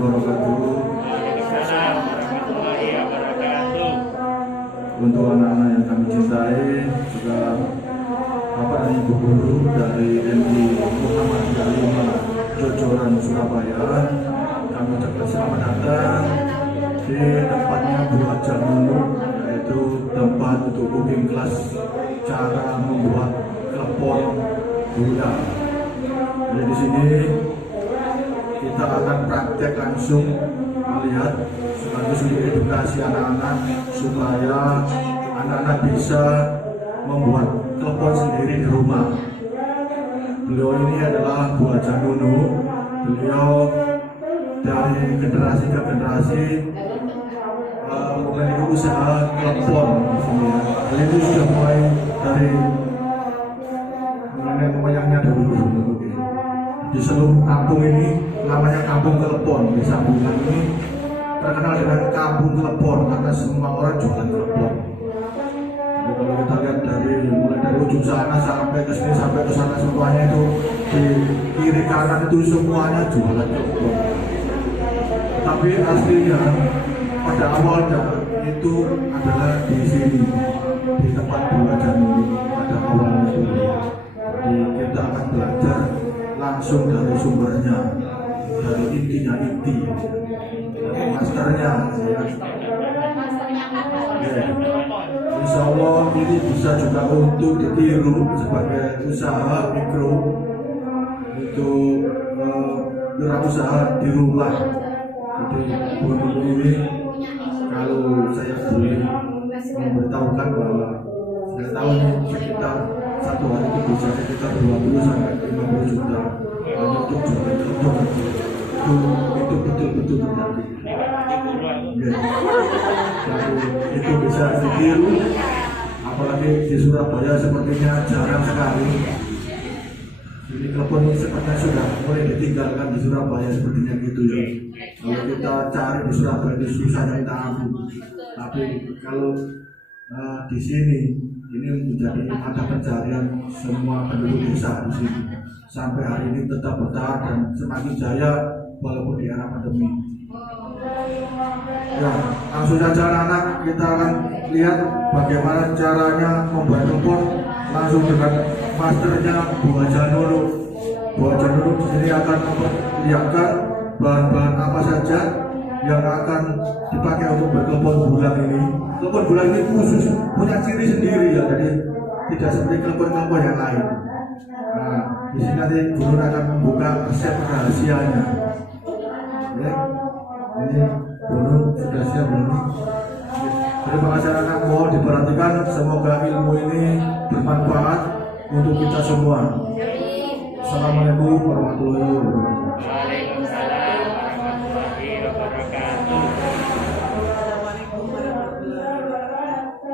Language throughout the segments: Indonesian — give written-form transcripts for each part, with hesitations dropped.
wabarakatuh. Waalaikumsalam warahmatullahi wabarakatuh. Untuk anak-anak yang kami cintai, juga Bapak dan Ibu guru dari MI Muhammadiyah 5 Jojoran Surabaya, kami ucapkan selamat datang di tempatnya Bu Haja Nunu, yaitu tempat untuk cooking class cara membuat klepon gula. Jadi di sini kita akan praktek langsung melihat sekaligus edukasi anak-anak supaya anak-anak bisa membuat klepon sendiri di rumah. Beliau ini adalah Bu Haja Nunu. Beliau dari generasi ke generasi memiliki usaha klepon di sini ya. Ini sudah mulai dari nenek moyangnya dulu. Di seluruh kampung ini namanya kampung klepon. Di Sambungan ini terkenal dengan kampung klepon karena semua orang jualan klepon. Jadi kalau kita lihat mulai dari ujung sana sampai ke sini sampai ke sana, semuanya itu di kiri kanan itu semuanya jualan klepon. Tapi aslinya pada awalnya itu adalah di sini, di tempat Bu Haja Nunu pada awalnya dulu. Jadi kita akan belajar langsung dari sumbernya, dari intinya inti, dari masternya. Ya. Insya Allah ini bisa juga untuk ditiru sebagai usaha mikro untuk wirausaha di rumah. Jadi bunyi ini kalau saya boleh memberitahukan bahwa saya tahu ini sekitar satu hari itu bisa sekitar 20 sampai 50 juta hanya untuk jualan klepon. Itu betul-betul terjadi. Ya. Jadi itu bisa ditiru, apalagi di Surabaya sepertinya jarang sekali. Jadi klepon ini sepertinya sudah mulai ditinggalkan di Surabaya sepertinya gitu ya. Kalau kita cari di Surabaya itu susahnya kita ambil. Tapi kalau di sini ini menjadi mata pencarian semua penduduk desa di sini. Sampai hari ini tetap bertahan dan semakin jaya walaupun di era pandemi. Ya, langsung saja anak-anak kita akan lihat bagaimana caranya membuat klepon langsung dengan masternya Bu Haja Nunu. Bu Haja Nunu di sini akan memperlihatkan bahan-bahan apa saja yang akan dipakai untuk berklepon bulan ini. Klepon bulan ini khusus punya ciri sendiri ya, jadi tidak seperti klepon-klepon yang lain. Nah, di sini nanti guru akan membuka resep rahasianya. Ya, ini guru sudah siap belum? Terima kasih anak-anak, mohon diperhatikan, semoga ilmu ini bermanfaat untuk kita semua. Assalamualaikum warahmatullahi wabarakatuh. Waalaikumsalam warahmatullahi wabarakatuh.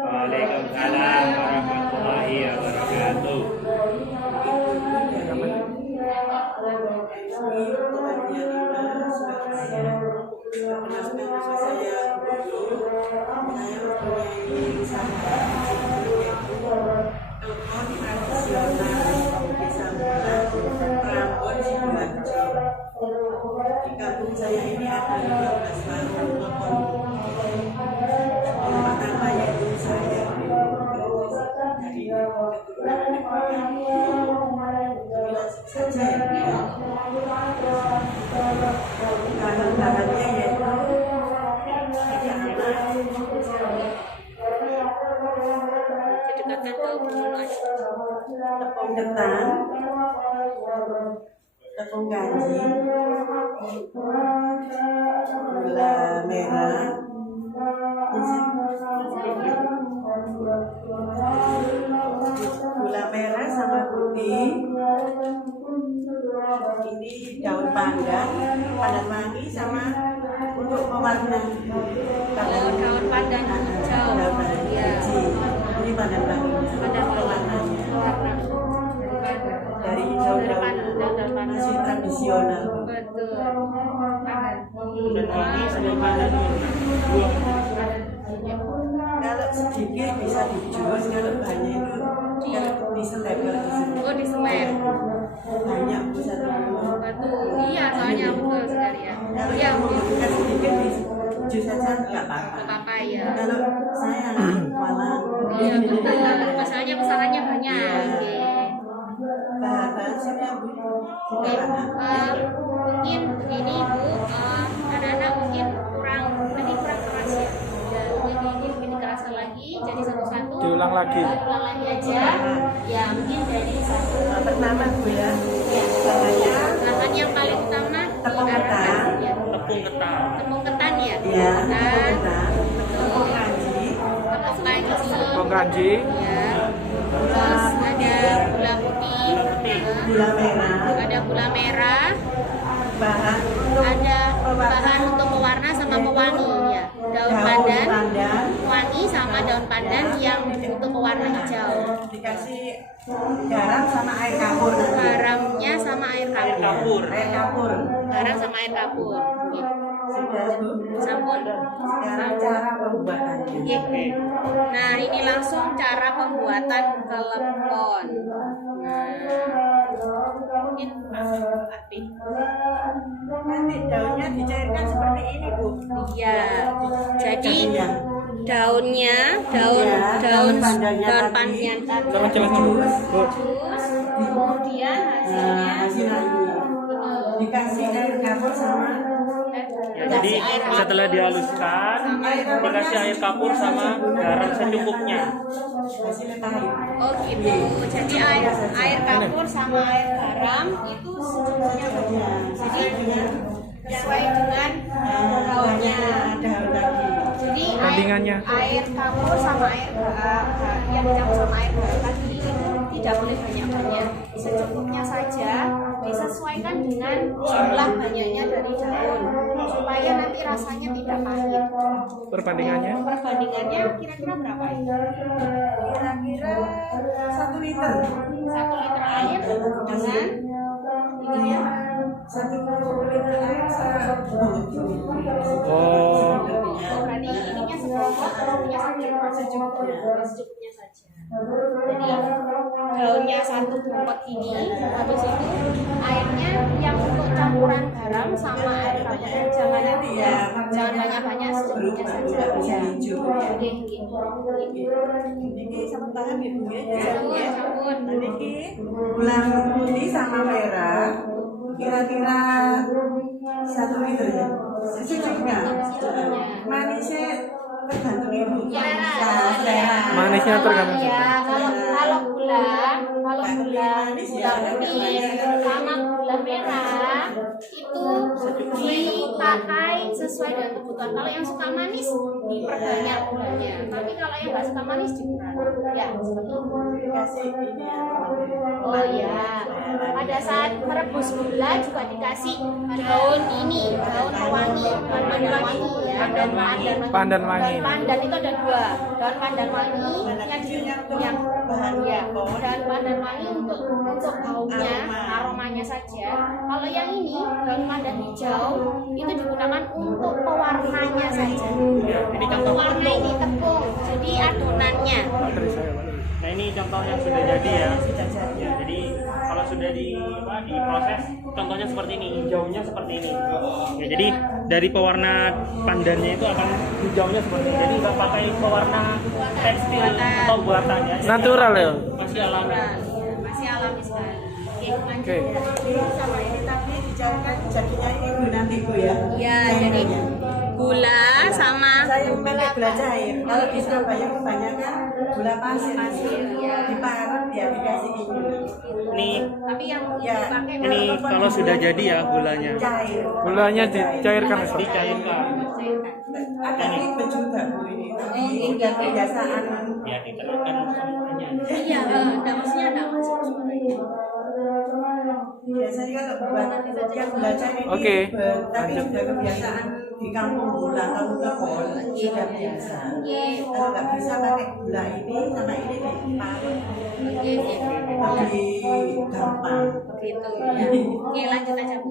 Waalaikumsalam warahmatullahi wabarakatuh. Di kampung saya ini ada 15 warung klepon. Rumah tangga yaitu saya dari keturunan langsung saja ya. Bahan-bahannya yaitu tepung ketan, tepung kanji, gula merah, sama putih. Ini daun pandan, pandan wangi sama untuk pewarna. Daun pandan hijau. Ya. Ini pandan wangi. Pandan pewarnanya. Dari hijau daun masih tradisional. Betul. Kalau sedikit bisa dijus, kalau banyak itu kalau diseleb kalau diseleb. Oh, diseleb. Banyak bisa dijus. Betul. Iya, soalnya betul sekali ya. Ya, dikasih sedikit di jus saja nggak apa-apa. nggak apa-apa ya. Kalau saya malah Iya betul. Masalahnya pesanannya banyak. Oke. bahan-bahan sudah Bu. Oke, mungkin begini Bu, anak-anak mungkin kurang keras ya. Jadi mungkin dikeraskan lagi, jadi satu-satu. Diulang lagi. Ulang lagi aja. Ya mungkin dari satu. Pertama Bu ya, Ya. bahannya Bahan yang paling utama Tepung ketan. ya. Tepung ketan. Tepung ketan ya. ya Ketan, ketan, tepung kanji, tepung kanji. Tepung kanji. Ya. Terus ada gula putih. gula merah, Ada gula merah. bahan untuk Ada pewarna, bahan untuk pewarna sama pewangi ya. Daun daun pandan, pandan, wangi sama daun pandan yang untuk pewarna hijau. dikasih garam sama air kapur nanti. Garamnya sama air kapur. Kapur. Air kapur. Garam sama air kapur. Oke. Sudah Bu. Sampun. Sekarang cara pembuatannya. Oke. Nah, ini langsung cara pembuatan kelepon. Nah, mungkin api. Nanti daunnya dicairkan seperti ini Bu. Iya. Jadi Jadinya. daunnya, Iya, daun pandannya daun tadi. pandan tadi. Sama jelaskan Bu. Bu. Terus kemudian hasilnya Hasilnya ini dikasih air kapur sama Ya, jadi setelah dihaluskan, dikasih air kapur sama garam secukupnya. hasilnya pahit. oh gitu. Jadi air kapur sama air garam itu secukupnya saja. Jadi sesuai dengan daunnya. Daun lagi. Jadi Bandingannya. air kapur sama air yang dicampur sama air garam tadi itu tidak boleh banyak-banyak, secukupnya saja, disesuaikan dengan jumlah banyaknya dari daun supaya nanti rasanya tidak pahit. Perbandingannya. Perbandingannya kira-kira berapa ini? Kira-kira 1 liter. 1 liter air dengan ini ya. 1 liter air sama Oh. Oh, berarti ininya seperempat, ininya secukupnya saja. Jadi daunnya 1 bumpet ini, habis itu airnya yang untuk campuran garam sama air kapur jangan jangan banyak-banyak, secukupnya saja. bisa hijau ya. Oke, gitu. Ini sama tangan ya Bu ya. Ya, sabun. Nanti ki gula putih sama merah kira-kira 1 liter ya. Secukupnya. Manisnya tergantung Ibu. Ya, Manisnya tergantung. ya. Kalau gula putih sama gula merah itu dipakai sesuai dengan kebutuhan. Kalau yang suka manis diperbanyak gulanya. Tapi kalau yang nggak suka manis dikurangi. Ya, seperti itu. Dikasih ini ya. Oh ya, pada saat merebus gula juga dikasih daun ini, daun pewangi, daun pandan wangi ya, daun Pandan wangi. Daun pandan itu ada 2, daun pandan wangi yang bahan ya, pokok. daun pandan wangi untuk baunya, aromanya saja. Kalau yang ini daun pandan hijau itu digunakan untuk pewarnanya saja. Ini contoh. Pewarna ini tepung, jadi adonannya. Materi saya, Pak. Nah, ini contoh yang sudah jadi ya. Ya, jadi kalau sudah diproses, contohnya seperti ini, hijaunya seperti ini. Ya, jadi dari pewarna pandannya itu akan hijaunya seperti ini. Jadi nggak pakai pewarna tekstil atau buatan ya. Jadi Natural ya. Masih alami. Masih alami sekali. Oke, lanjut. Oke. Ini sama ini tapi dicairkan jadinya ini Bu nanti Bu ya. Ya, jadi gula sama Saya memakai gula cair. Kalau di Surabaya kebanyakan gula pasir. Diparut ya dikasih ini. Ini tapi yang Ya, dipakai ini kalau sudah jadi ya gulanya. Cair. Gulanya dicairkan, Ustaz. Dicairkan. Ada ribet juga Bu ini. Tapi udah kebiasaan. Ya, diterapkan semuanya. iya, enggak maksudnya enggak masuk suaranya. Biasanya kalau buat yang gula cair ini Oke, ribet, tapi lanjut. sudah kebiasaan di kampung pulang kampung telepon sudah biasa. Oke, Kalau nggak bisa pakai gula ini sama ini diparut oke, lebih gampang. gitu ya. Oke, lanjut aja Bu.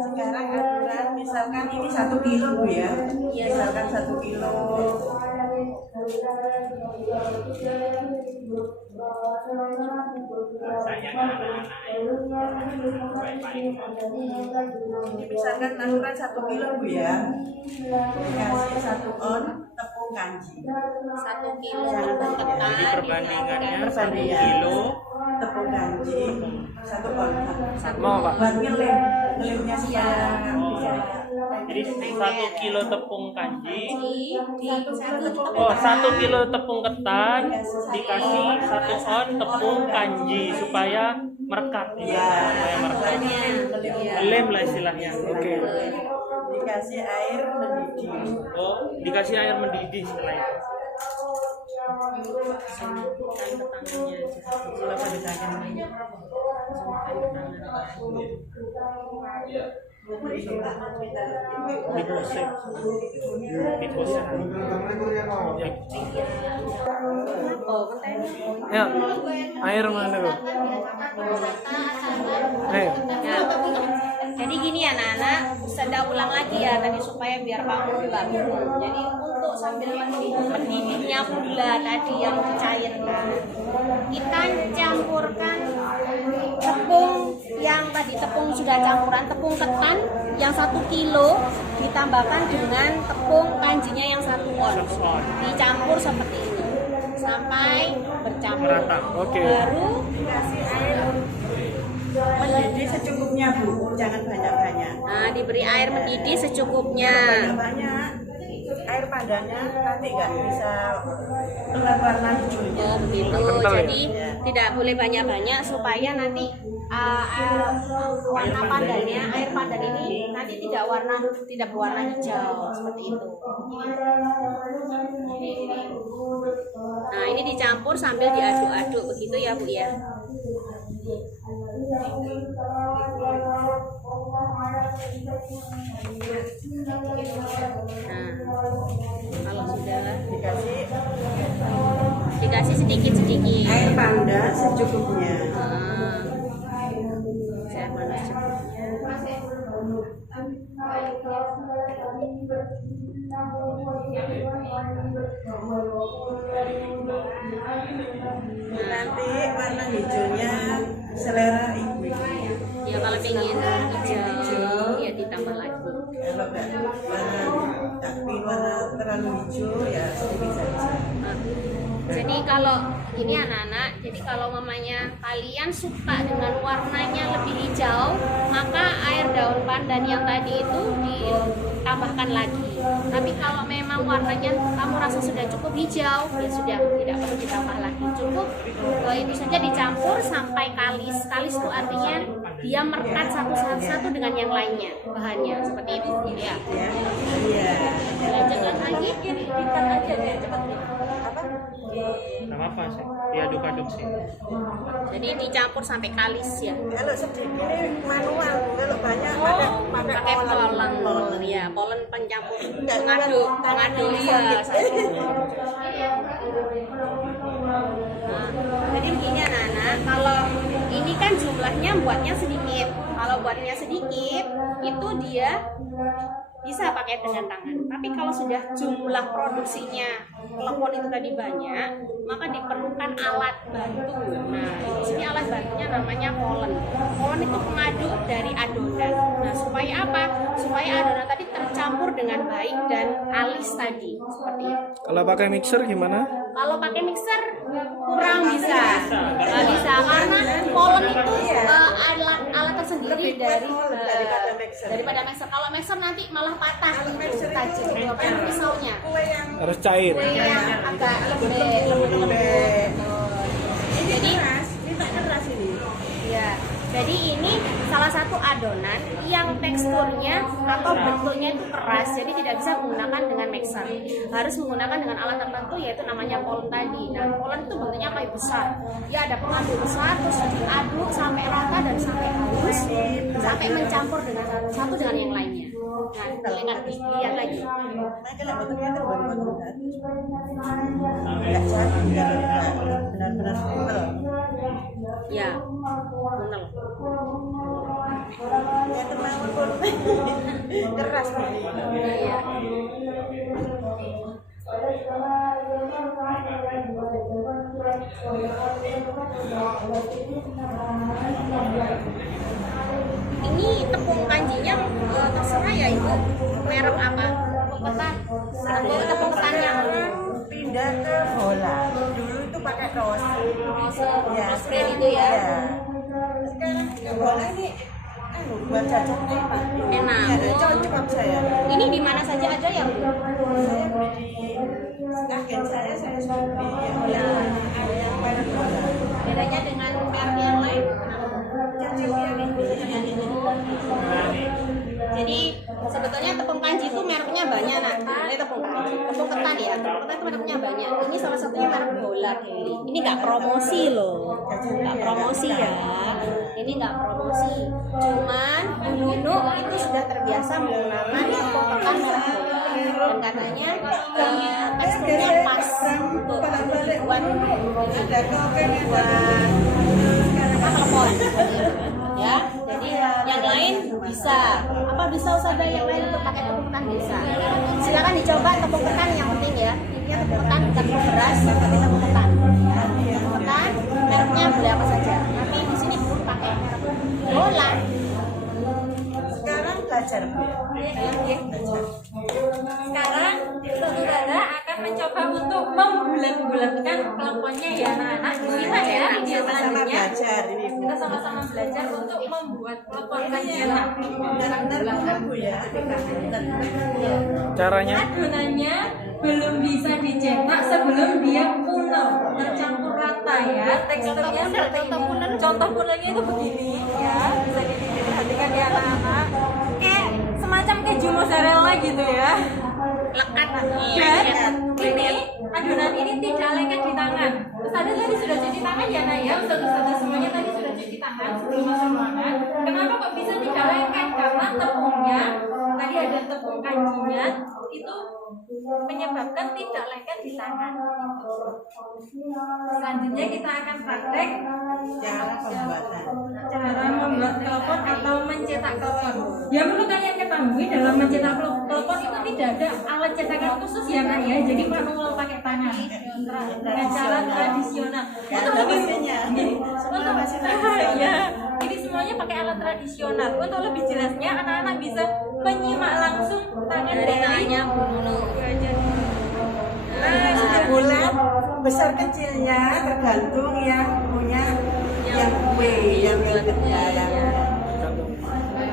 Sekarang aturan misalkan ini 1 kilo Bu ya. Iya. Misalkan 1 kilo Misalkan akuran 1 kilo Bu ya, dikasih 1 on tepung kanji. 1 kilo Jangan tepung banyak. ketan. Jadi perbandingannya 1 Perbandingan. kilo Tepung kanji 1 on. Mau Pak? Buat ngelemnya supaya bisa. jadi 1 kilo tepung kanji. Di 1 Oh, 1 kilo tepung ketan dikasih 1 on tepung kanji supaya merekat ya. Iya. Supaya merekat. Lem lah istilahnya. Oke. Dikasih air mendidih. Oh, dikasih air mendidih setelah itu. Kenapa ditanya? Diposek. Diposek. Ya, air mana tuh? Ayo. Ya. Jadi gini anak-anak, saya ulang lagi ya tadi supaya biar kamu juga bingung. Jadi untuk sambil mendidihnya gula tadi yang dicairkan, kita campurkan tepung yang tadi tepung sudah campuran tepung ketan yang 1 kilo ditambahkan dengan tepung kanjinya yang 1 on. Dicampur seperti ini sampai bercampur. Merata. Oke. Baru Dikasih air mendidih secukupnya Bu, jangan banyak-banyak. nah diberi air mendidih secukupnya. Banyak-banyak air padanya nanti nggak bisa keluar warna hijaunya. Oh begitu. Kental ya? Jadi tidak boleh banyak-banyak supaya nanti warna pandannya, air pandan ini nanti tidak berwarna hijau seperti itu. Nah ini dicampur sambil diaduk-aduk begitu ya Bu ya. Nah kalau sudah dikasih sedikit-sedikit. Air panda secukupnya. Saya panas secukupnya. Nanti warna hijaunya selera ibu. Ya kalau pengen hijau ya ditambah lagi. Kalau nggak warna terlalu hijau ya sedikit saja. Jadi kalau ini anak-anak, jadi kalau mamanya kalian suka dengan warnanya lebih hijau, maka air daun pandan yang tadi itu ditambahkan lagi. Tapi kalau memang warnanya kamu rasa sudah cukup hijau, ya sudah tidak perlu ditambah lagi. Cukup itu saja dicampur sampai kalis. Kalis itu artinya dia merekat satu dengan yang lainnya bahannya seperti itu ya. Ya, iya. Lanjutkan lagi, dikat aja deh cepat. Nggak apa-apa sih. Diaduk-aduk sih. Jadi dicampur sampai kalis ya. Kalau sedikit ini manual, kalau banyak Pakai polen ya, polen pencampur pengaduk ya. Nah, jadi begini anak-anak, kalau ini kan jumlahnya buatnya sedikit. Kalau buatnya sedikit itu dia bisa pakai dengan tangan. Tapi kalau sudah jumlah produksinya klepon itu tadi banyak, maka diperlukan alat bantu. Nah, di sini alat bantunya namanya polen. Polen itu pengaduk dari adonan. Nah, supaya apa? Supaya adonan tadi tercampur dengan baik dan alis tadi. Seperti itu. Kalau pakai mixer gimana? Kalau pakai mixer kurang bisa, nggak bisa karena polen itu alat tersendiri daripada mixer. Kalau mixer nanti malah patah itu tajam, pisaunya. Harus cair. Kue yang agak lembek. Jadi keras ini. ya, jadi ini salah satu adonan yang teksturnya atau bentuknya itu keras, jadi tidak bisa menggunakan dengan mixer. Harus menggunakan dengan alat tertentu yaitu namanya polen tadi. Nah, polen itu bentuknya kayak besar. Ya ada pengaduk besar, terus diaduk sampai rata dan sampai halus, sampai mencampur dengan satu dengan yang lainnya. Nah, lihat lagi. Nah, kalau bentuknya itu baru nggak jadi benar-benar full. Ya, benar. Ya terlalu full. Keras nih. Iya. Ini tepung kanjinya terserah ya ibu, merek apa? Tepung ketan. Atau tepung ketan yang Pindah ke bola. Dulu itu pakai rose. rose cream itu ya. Iya. Sekarang ke bola ini buat jajan enak. Enak. Iya, cocok saya. Ini di mana saja ada ya bu? Saya beli di agen saya sudah beli yang merek bola. Bedanya dengan merek yang lain? Kecil yang ini. Jadi sebetulnya tepung kanji itu mereknya banyak nak. Ini tepung kanji, tepung ketan ya. Tepung ketan itu mereknya banyak. Ini salah satunya merek bola Deli. Ini nggak promosi loh, nggak promosi ya. Ini nggak promosi. Cuman dulu itu sudah terbiasa menggunakan tepung ketan merek bola. Dan katanya teksturnya pas untuk buat Ada kopinya buat telepon. Ya, jadi yang lain bisa. Apa bisa usaha yang lain untuk pakai tepung ketan bisa. Silakan dicoba tepung ketan yang penting ya. Intinya tepung ketan bukan tepung beras, tapi tepung ketan. Tepung ketan mereknya boleh apa saja. Tapi di sini belum pakai merek bola. Sekarang belajar Bu. Sekarang saudara akan mencoba untuk membulat-bulatkan kelakuannya ya anak-anak. Bismillah ya video Sama selanjutnya. belajar ini Bu. Kita sama-sama belajar untuk membuat kelakuan kajian. Benar-benar Bu ya. Caranya? Adonannya belum bisa dicetak sebelum dia kuno, tercampur rata ya. Teksturnya seperti ini. Contoh punelnya itu begini ya. Bisa diperhatikan ya anak-anak. Kayak semacam keju mozzarella gitu ya. Lekat. Dan ini adonan ini tidak lengket di tangan. Terus ada tadi sudah cuci tangan ya Nak ya. Ustaz semuanya tadi sudah cuci tangan sebelum masuk ruangan. Kenapa kok bisa tidak lengket? Karena tepungnya tadi ada tepung kanjinya itu menyebabkan tidak lengket di tangan. Selanjutnya kita akan praktek Cara pembuatan. cara membuat telepon atau mencetak telepon. Yang perlu kalian ketahui dalam mencetak telepon itu tidak ada alat cetakan khusus ya Nak ya. Jadi manual pakai tangan dengan cara tradisional. Untuk lebih ya, ini semuanya pakai alat tradisional. Untuk lebih jelasnya anak-anak bisa menyimak langsung tangan dari Nah, sudah bulat, besar kecilnya tergantung yang punya yang kue, yang ya,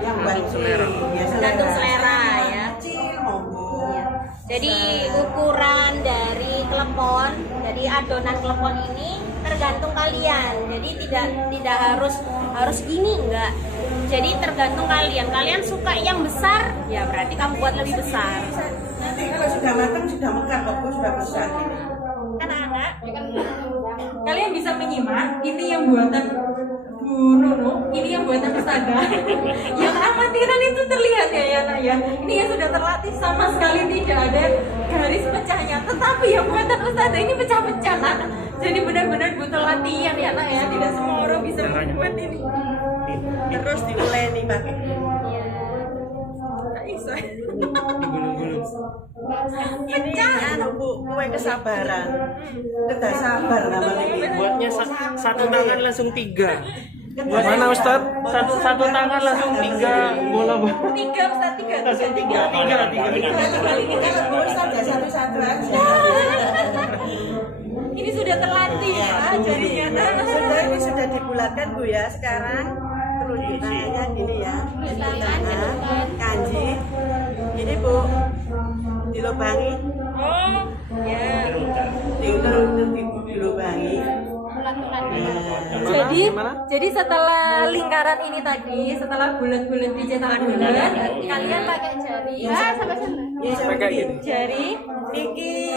yang buat kue, ya Tergantung selera ya. kecil maupun Jadi ukuran dari klepon, jadi adonan klepon ini tergantung kalian. Jadi tidak harus gini enggak. Jadi tergantung kalian. Kalian suka yang besar, ya berarti kamu buat lebih besar. nanti kalau sudah matang sudah mekar kok Bu, sudah besar ini. anak-anak. Kalian bisa menyimak ini yang buatan Bu Nunu, ini yang buatan Ustazah. Yang amatiran itu terlihat ya Nak ya. Ini yang sudah terlatih sama sekali tidak ada garis pecahnya. Tetapi yang buatan Ustazah ini pecah-pecah Nak. Jadi benar-benar butuh latihan ya Nak ya. Tidak semua orang bisa membuat ini. Terus diuleni pakai. Nggak bisa. Digulung-gulung. Ini anu Bu, kue kesabaran. Kita sabar namanya ini. Buatnya satu tangan langsung 3. Mana Ustadz? Satu tangan langsung 3 bola. Tiga Ustaz, tiga. Langsung 3. Kita Bu Ustaz ya satu-satu aja. Ini sudah terlatih ya. Jadinya Sudah ini sudah dibulatkan Bu ya. Sekarang peruntukannya gini ya. Tangan, kanji. Ini Bu, dilubangi, oh ya. dilubangi. Jadi setelah lingkaran ini tadi, setelah bulat-bulat dicetak bulat, kalian pakai jari. Ya, Pakai gini. Jari. Niki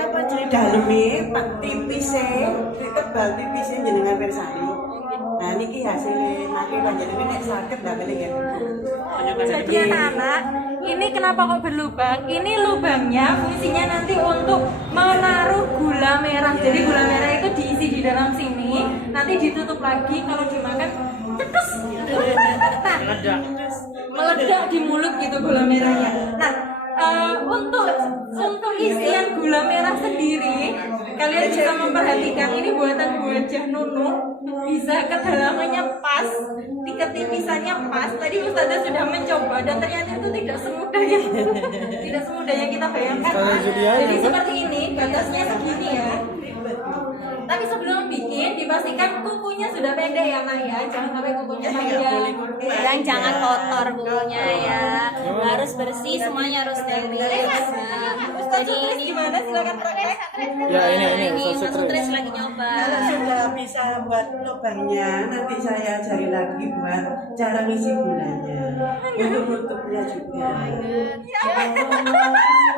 apa jadi daleme pak tipisnya, tebal tipisnya jenengan persani. Nah niki hasilnya maki panjenengan nek sakit ndak boleh ya. Jadi anak-anak, ini kenapa kok berlubang? Ini lubangnya fungsinya nanti untuk menaruh gula merah. Jadi gula merah itu diisi di dalam sini, nanti ditutup lagi kalau dimakan cetus. Nah, meledak di mulut gitu gula merahnya. Nah, untuk isian gula merah sendiri kalian bisa memperhatikan ini buatan wajah Nunung, bisa kedalamannya pas, tingkat tipisannya pas. Tadi Ustazah sudah mencoba dan ternyata itu tidak semudah yang kita bayangkan. Jadi seperti ini, batasnya segini ya. Tapi sebelum bikin dipastikan kukunya sudah pendek ya Nak ya, jangan sampai kukunya panjang. Dan jangan kotor bukunya ya, harus bersih, semuanya harus steril. Jadi ini Gimana silakan praktek. Ya ini ini Ustaz Sutris lagi nyoba. Kalau sudah bisa buat lubangnya, nanti saya cari lagi buat cara ngisi gulanya. Tutup-tutupnya juga.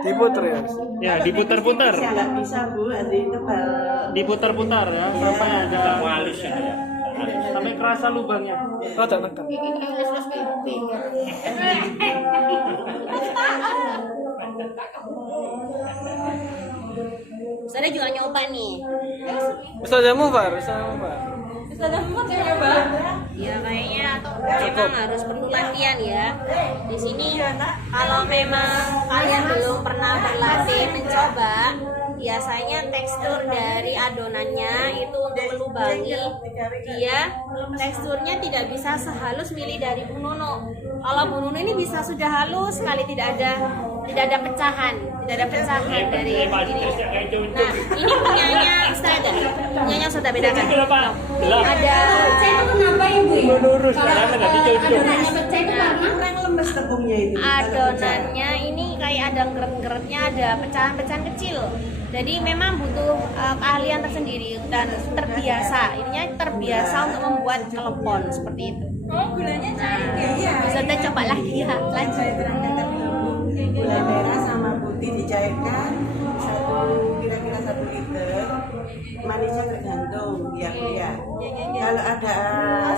diputer ya. Ya, diputar-putar. Bisa nggak bisa Bu, nanti tebal. Diputar-putar ya sampai ada halus ya. Sampai kerasa lubangnya. Rada nekan. Saya juga nyoba nih. Ustazah Mufar. Ustazah mau coba? Ya kayaknya memang harus perlu latihan ya. Di sini kalau memang kalian belum pernah berlatih mencoba, biasanya tekstur dari adonannya itu untuk melubangi dia teksturnya tidak bisa sehalus milih dari Bu Nuno. Kalau Bu Nuno ini bisa sudah halus sekali, tidak ada pecahan dari ini. Nah ini punyanya Ustazah, punyanya sudah bedakan. Ada Kenapa Ibu? Lurus karena nggak dicontoh. adonannya pecah itu karena Kurang lemes tepungnya itu. adonannya ini kayak ada ngeret-ngeretnya, ada pecahan-pecahan kecil. Jadi memang butuh keahlian tersendiri dan terbiasa. Ininya terbiasa untuk membuat kelepon seperti itu. Oh, gulanya cair ya. Sudah coba lagi ya, lanjut. Saya terangkan dulu. Gula merah sama putih dicairkan kira-kira 1 liter. Manisnya tergantung dia. Kalau ada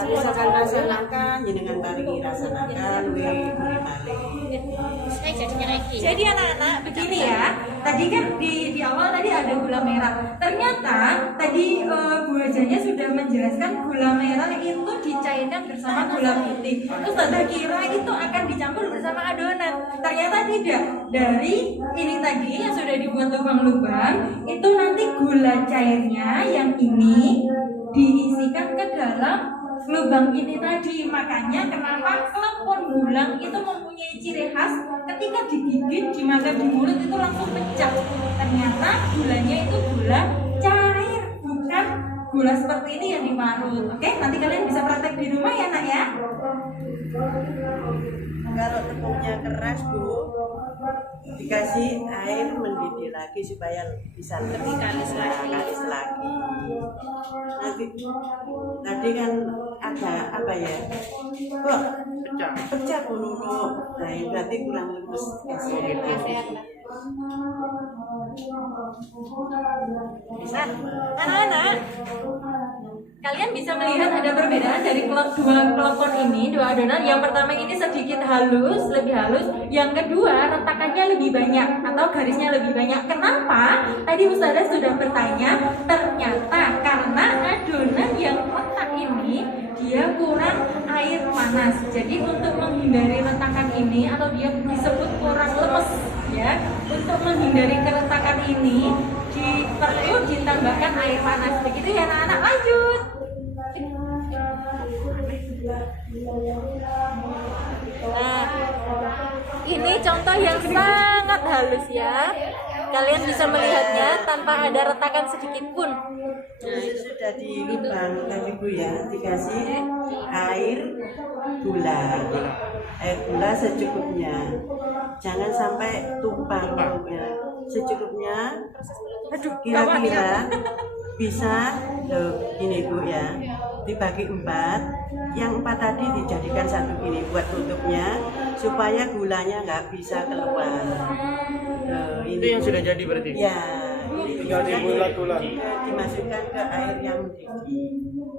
misalkan rasa nangka, jenengan taringi rasa nangka, gurih balik. Saya jadinya kayak gini. Jadi anak-anak begini ya. Tadi kan di awal tadi ada gula merah. Ternyata tadi Bu Hajanya sudah menjelaskan gula merah itu dicairkan bersama gula putih. Terus Tante kira itu akan dicampur bersama adonan. Ternyata tidak. Dari ini tadi yang sudah dibuat lubang-lubang, itu nanti gula cairnya yang ini diisikan ke dalam lubang ini tadi. Makanya kenapa klepon gulang itu mempunyai ciri khas ketika digigit, dimakan di mulut itu langsung pecah. Ternyata gulanya itu gula cair, bukan gula seperti ini yang diparut. Oke, nanti kalian bisa praktek di rumah ya Nak ya. Kalau tepungnya keras Bu, dikasih air mendidih lagi supaya bisa lebih kalis lagi. Nanti tadi kan ada apa ya? Kok pecah dulu. Nah, ini berarti kurang lemes. Bisa. Anak-anak, kalian bisa melihat ada perbedaan dari dua kelepon ini, dua adonan. Yang pertama ini sedikit halus, lebih halus. Yang kedua retakannya lebih banyak atau garisnya lebih banyak. Kenapa? Tadi Ustazah sudah bertanya. Ternyata karena adonan yang retak ini dia kurang air panas. Jadi untuk menghindari retakan ini atau dia disebut kurang lemes ya. Untuk menghindari keretakan ini perlu ditambahkan air panas. Begitu ya anak-anak, lanjut. Nah, ini contoh yang sangat halus ya. Kalian bisa melihatnya tanpa ada retakan sedikit pun. Nah, itu sudah di lubang tadi Bu ya, dikasih air gula secukupnya. Jangan sampai tumpah ya. Secukupnya. Aduh, Kira-kira bisa gini Bu ya, dibagi 4. Yang 4 tadi dijadikan 1 gini buat tutupnya supaya gulanya nggak bisa keluar. Itu yang sudah jadi berarti. Ya, Tinggal dibulat-bulat. dimasukkan ke air yang mendidih.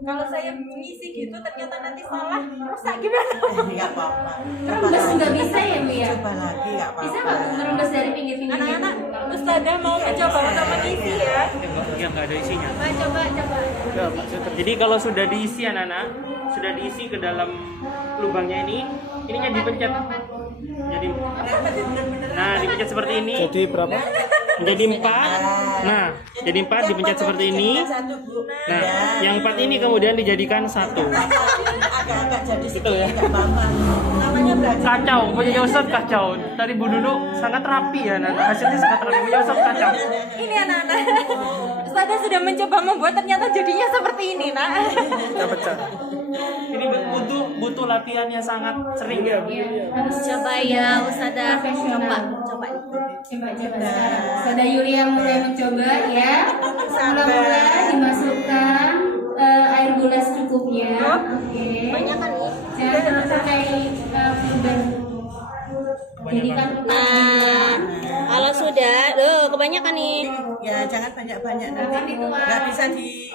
kalau saya mengisi gitu ternyata nanti salah, rusak gimana? Nggak apa-apa. Rembes nggak bisa ya Bu ya? Coba lagi nggak apa-apa. Bisa nggak ngerembes dari pinggir-pinggir? Anak-anak, Ustazah mau mencoba untuk mengisi ya. Yang nggak ada isinya. Coba. Ya, Pak Sutris. Jadi kalau sudah diisi anak-anak, sudah diisi ke dalam lubangnya ininya dipencet. Jadi, nah dipencet seperti ini. Jadi berapa? menjadi 4. Nah, jadi 4 dipencet seperti ini. Satu, Bu. Nah, yang 4 ini kemudian dijadikan 1. Agak-agak jadi Betul ya? tidak apa-apa. Namanya belajar. Kacau, punya Ustadz kacau. Tadi Bu Nunu sangat rapi ya, nah, hasilnya sangat rapi. Punya Ustadz kacau. Ini anak-anak. Ustazah sudah mencoba membuat, ternyata jadinya seperti ini, nak. Pecah. Ini butuh latihan yang sangat sering ya. Harus coba ya Ustazah, coba sekarang. Ustazah Yulia mulai mencoba ya. Mula-mula dimasukkan air gula secukupnya. Oke. Banyak kan nih. Jangan sampai dan jadikan. Nah, kalau sudah, kebanyakan nih. Ya jangan banyak-banyak nanti nggak bisa di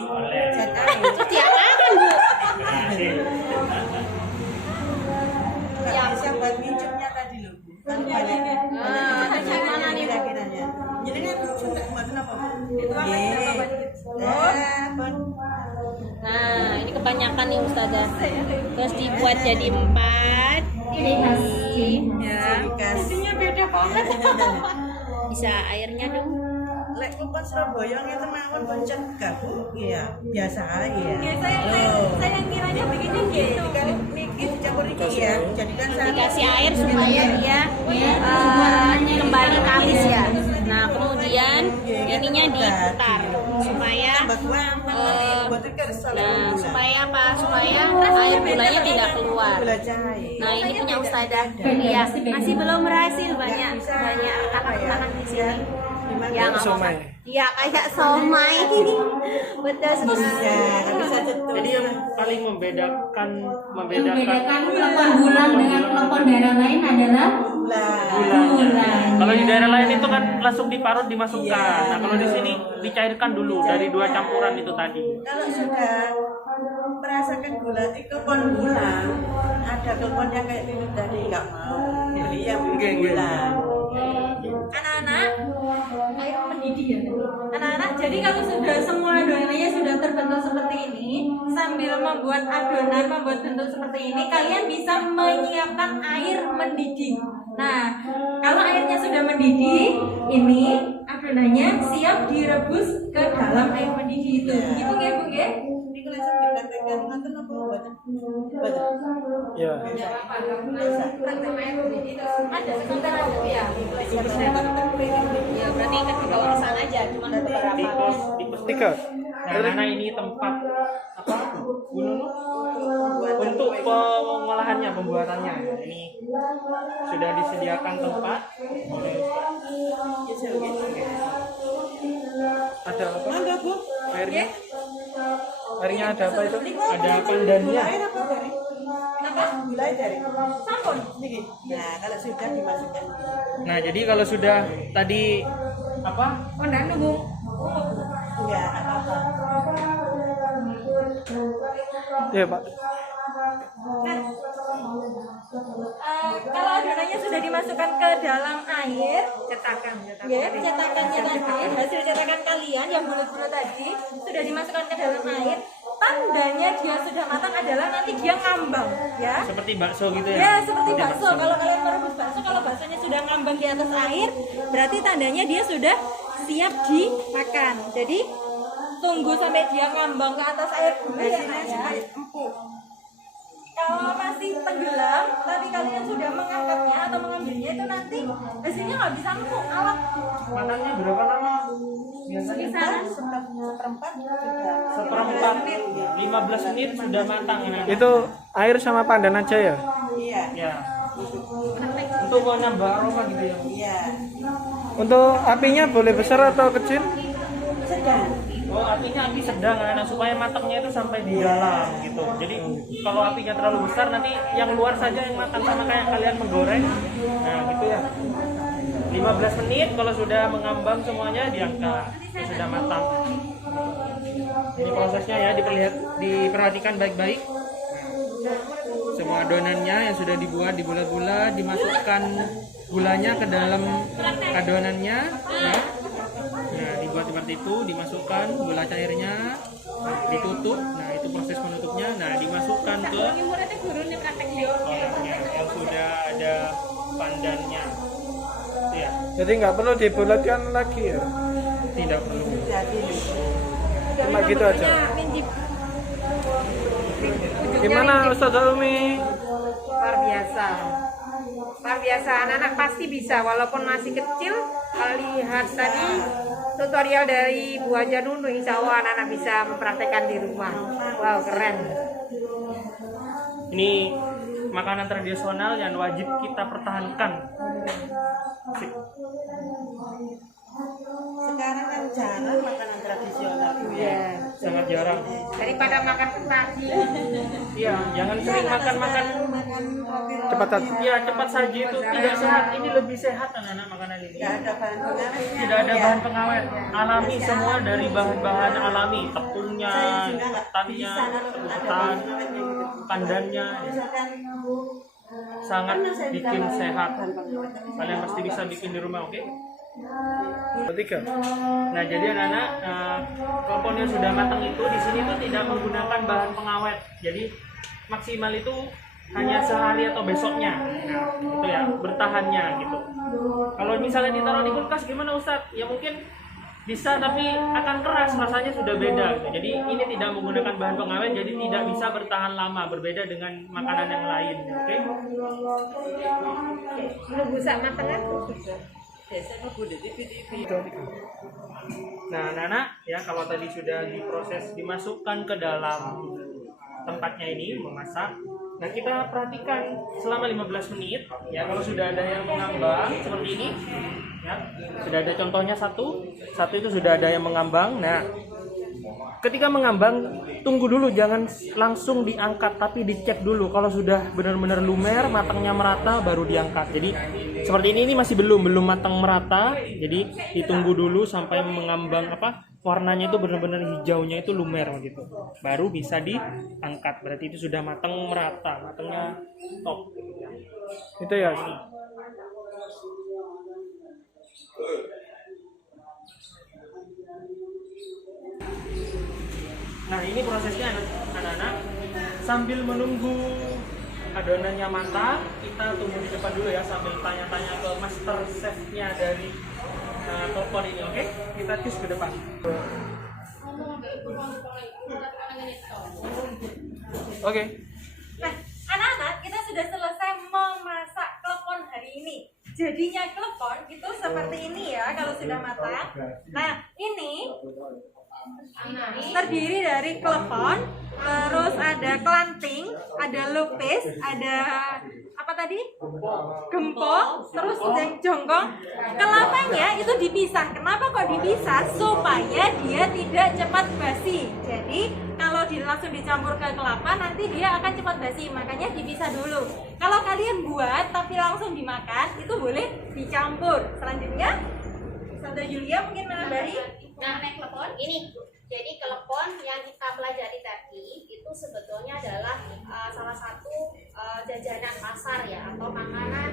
set air. Terus diapakan, Bu? Nggak bisa buat minjemnya tadi loh. Kan banyak. Gimana nih, Bu? Kira-kiranya. Jadi kan sudah buatan apa? Itu apa? Nah, ini kebanyakan nih Ustazah. Terus dibuat jadi 4. Ini ya. Isinya beda banget. Bisa airnya dong. Lek kupon Surabaya itu mawon bonceng gabung ya biasa ya. Saya kiranya begini gitu. Dikali niki dicampur iki ya. Jadikan Dikasih air supaya dia kembali kalis ya. Nah, kemudian ininya diputar supaya supaya apa? Supaya air gulanya tidak keluar. Nah, ini punya Ustazah. Iya, masih belum berhasil, banyak tanah di sini. Yang Somai. Iya, kayak somai. Betul sekali. Jadi yang paling membedakan kelopon bulan dengan kelopon daerah lain adalah gula. Kalau di daerah lain itu kan langsung diparut dimasukkan. Nah, kalau di sini dicairkan dulu dari 2 campuran itu tadi. Kalau sudah merasakan gula, kelopon gula, ada kelopon yang kayak itu tadi nggak mau beli yang gula. Anak-anak, air mendidih ya. Anak-anak, jadi kalau sudah semua adonannya sudah terbentuk seperti ini, sambil membuat adonan, membuat bentuk seperti ini, kalian bisa menyiapkan air mendidih. Nah, kalau airnya sudah mendidih, ini adonannya siap direbus ke dalam air mendidih itu. Gitu ya, Bu ya? Ini kalau saya dipraktekkan nonton apa buatan? Ya. Ada, sebentar aja ya. Ya, berarti kan di bawah sana aja, cuma beberapa. Tikus. 3. Nah, karena ini tempat apa? Untuk pengolahannya, pembuatannya. Ini sudah disediakan tempat oleh Ada apa? Mangga, Bu. Airnya? Airnya ada apa itu? ada pandannya. Air apa dari? Apa? Gula dari. Sampun. Niki. Nah, kalau sudah dimasukkan. Nah, jadi kalau sudah tadi apa? Oh, nggak nunggu. Enggak apa-apa. Ya, Pak. Kalau adonannya sudah dimasukkan ke dalam air, cetakannya tadi, hasil cetakan kalian yang bulat-bulat tadi sudah dimasukkan ke dalam air. Tandanya dia sudah matang adalah nanti dia ngambang, ya. Seperti bakso gitu ya? Ya, seperti bakso. Kalau kalian merebus bakso, kalau baksonya sudah ngambang di atas air, berarti tandanya dia sudah siap dimakan. Jadi tunggu sampai dia ngambang ke atas air dulu ya, Nak, ya. Kalau masih tenggelam, nanti kalian sudah mengangkatnya atau mengambilnya itu nanti hasilnya nggak bisa empuk, awet. Matangnya berapa lama? Biasanya Seperempat sudah. seperempat 15 menit sudah matang. Nah. Itu air sama pandan aja ya? Iya. Ya. Untuk menambah aroma gitu ya. Iya. Untuk apinya boleh besar atau kecil? Sedang. Oh, apinya api sedang karena supaya matangnya itu sampai di dalam gitu. Jadi kalau apinya terlalu besar nanti yang luar saja yang matang, sama kayak kalian menggoreng. Nah, gitu ya. 15 menit kalau sudah mengambang semuanya diangkat. Itu sudah matang. Ini prosesnya ya, diperhatikan baik-baik. Semua adonannya yang sudah dibuat dibulat-bulat, dimasukkan gulanya ke dalam adonannya. Nah, dibuat seperti itu, dimasukkan gula cairnya, ditutup. Nah, itu proses penutupnya. Nah, dimasukkan ke orangnya yang sudah ada pandannya. Itu ya. Jadi nggak perlu dibulatkan lagi ya. Tidak perlu. Jadi Cuma gitu aja. Gimana Ustazah Umi? Luar biasa. Luar biasa, anak-anak pasti bisa walaupun masih kecil. Kalau lihat tadi tutorial dari Bu Haja Nunu, insya Allah anak-anak bisa mempraktekkan di rumah. Wow, keren. Ini makanan tradisional yang wajib kita pertahankan. Asik. sekarang kan jarang makanan tradisional Bu ya. Sangat jarang. Daripada makan nasi. Iya, jangan sering makan-makan makan roti Cepat saja. ya cepat saji itu tidak sehat. Ini lebih sehat anak-anak makanan ini. nggak ada bahan pengawetnya. Tidak ada bahan pengawet, alami semua dari bahan-bahan alami, tepungnya, Saya juga nggak ketannya, bisa kalau ada ketan, bahan pengawetnya gitu. pandannya, Misalkan sangat pernah saya bikin bilang sehat. bahan pengawetnya. Kalian pasti bisa bikin di rumah, oke? Ketiga. Nah, jadi anak-anak, klepon yang sudah matang itu di sini tuh tidak menggunakan bahan pengawet. Jadi maksimal itu hanya sehari atau besoknya. Nah, itu ya, bertahannya gitu. Kalau misalnya ditaruh di kulkas gimana Ustadz? Ya mungkin bisa tapi akan keras, rasanya sudah beda. Jadi ini tidak menggunakan bahan pengawet, jadi tidak bisa bertahan lama, berbeda dengan makanan yang lain. Oke? Nunggu sak mateng aku. Biasanya Bu di TV. Nah, anak-anak, ya kalau tadi sudah diproses, dimasukkan ke dalam tempatnya ini memasak. Nah, kita perhatikan selama 15 menit. Ya, kalau sudah ada yang mengambang seperti ini, ya, sudah ada contohnya satu itu sudah ada yang mengambang. Nah, ketika mengambang, tunggu dulu, jangan langsung diangkat, tapi dicek dulu. Kalau sudah benar-benar lumer, matangnya merata, baru diangkat. Jadi seperti ini masih belum matang merata. Jadi ditunggu dulu sampai mengambang warnanya itu benar-benar hijaunya itu lumer gitu. Baru bisa diangkat. Berarti itu sudah matang merata, matangnya top. Itu ya. Nah, ini prosesnya anak-anak. Sambil menunggu adonannya matang, kita tunggu di depan dulu ya sambil tanya-tanya ke master chef-nya dari klepon ini, oke? Kita cus ke depan. Oke. Nah, anak-anak, kita sudah selesai memasak klepon hari ini. Jadinya klepon itu seperti ini ya kalau sudah matang. Nah, ini terdiri dari klepon, terus ada kelanting, ada lupis, ada apa tadi? Gempol, terus jongkong. Kelapanya itu dipisah. Kenapa kok dipisah? Supaya dia tidak cepat basi. Jadi kalau langsung dicampur ke kelapa nanti dia akan cepat basi. Makanya dipisah dulu. Kalau kalian buat tapi langsung dimakan itu boleh dicampur. Selanjutnya Sandra Julia mungkin menambahi. Nah, klepon ini. Jadi klepon yang kita pelajari tadi itu sebetulnya adalah salah satu jajanan pasar ya atau makanan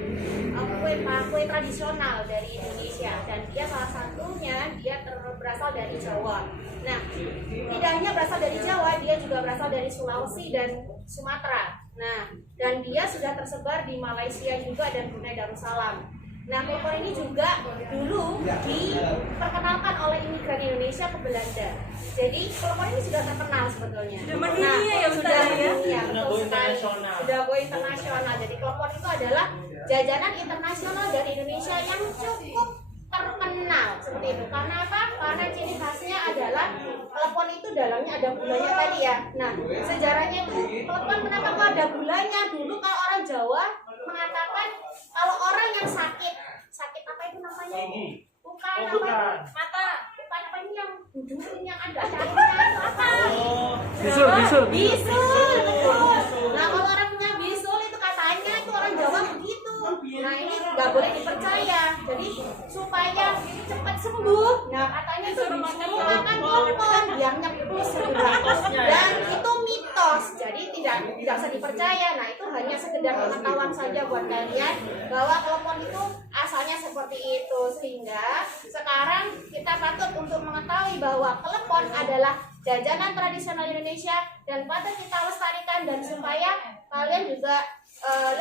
kue tradisional dari Indonesia, dan dia salah satunya berasal dari Jawa. Nah, tidak hanya berasal dari Jawa, dia juga berasal dari Sulawesi dan Sumatera. Nah, dan dia sudah tersebar di Malaysia juga dan Brunei Darussalam. Nah, klepon ini juga dulu diperkenalkan oleh imigran Indonesia ke Belanda. Jadi klepon ini sudah terkenal sebetulnya. Sudah mendunia ya, Ustaz, sudah ya? mendunia, Sudah betul go sekali. internasional. Sudah go internasional. Jadi klepon itu adalah jajanan internasional dari Indonesia yang cukup terkenal seperti itu. Karena apa? Karena ciri khasnya adalah klepon itu dalamnya ada gulanya tadi ya. Nah, sejarahnya itu klepon kenapa kok ada gulanya? Dulu kalau orang Jawa mengatakan kalau orang yang sakit apa itu namanya? Bukan apa itu? Mata. Bukan apa ini yang dulu yang ada cairan itu apa? Bisul. Bisul, betul. Nah, kalau orang punya bisul itu katanya itu orang Jawa begitu. Nah, ini nggak boleh dipercaya. Jadi supaya cepat sembuh, nah katanya suruh makan klepon biar nyepus segera. Dan itu mitos, jadi tidak usah dipercaya. Nah, itu hanya sekedar pengetahuan saja buat kalian bahwa klepon itu asalnya seperti itu, sehingga sekarang kita patut untuk mengetahui bahwa klepon adalah jajanan tradisional Indonesia dan patut kita lestarikan, dan supaya kalian juga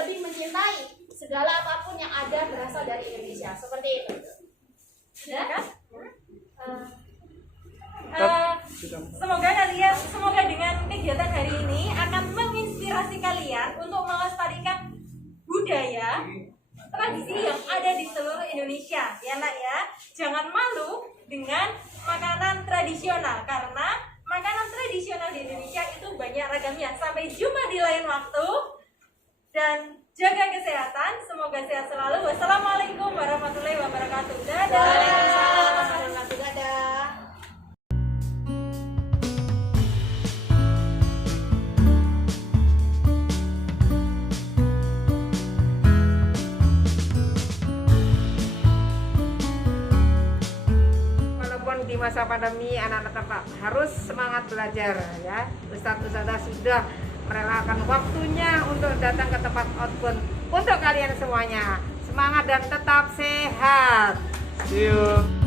lebih mencintai segala apapun yang ada berasal dari Indonesia, seperti itu. Ya kan? Semoga dengan kegiatan hari ini akan menginspirasi kalian untuk melestarikan budaya tradisi yang ada di seluruh Indonesia, ya nak ya. Jangan malu dengan makanan tradisional, karena makanan tradisional di Indonesia itu banyak ragamnya. Sampai jumpa di lain waktu dan jaga kesehatan, semoga sehat selalu. Wassalamualaikum warahmatullahi wabarakatuh. Dadah. Waalaikumsalam warahmatullahi wabarakatuh. Dadah. Di masa pandemi anak-anak tetap harus semangat belajar ya. Ustadz-ustadzah sudah merelakan waktunya untuk datang ke tempat outbound untuk kalian semuanya. Semangat dan tetap sehat. See you.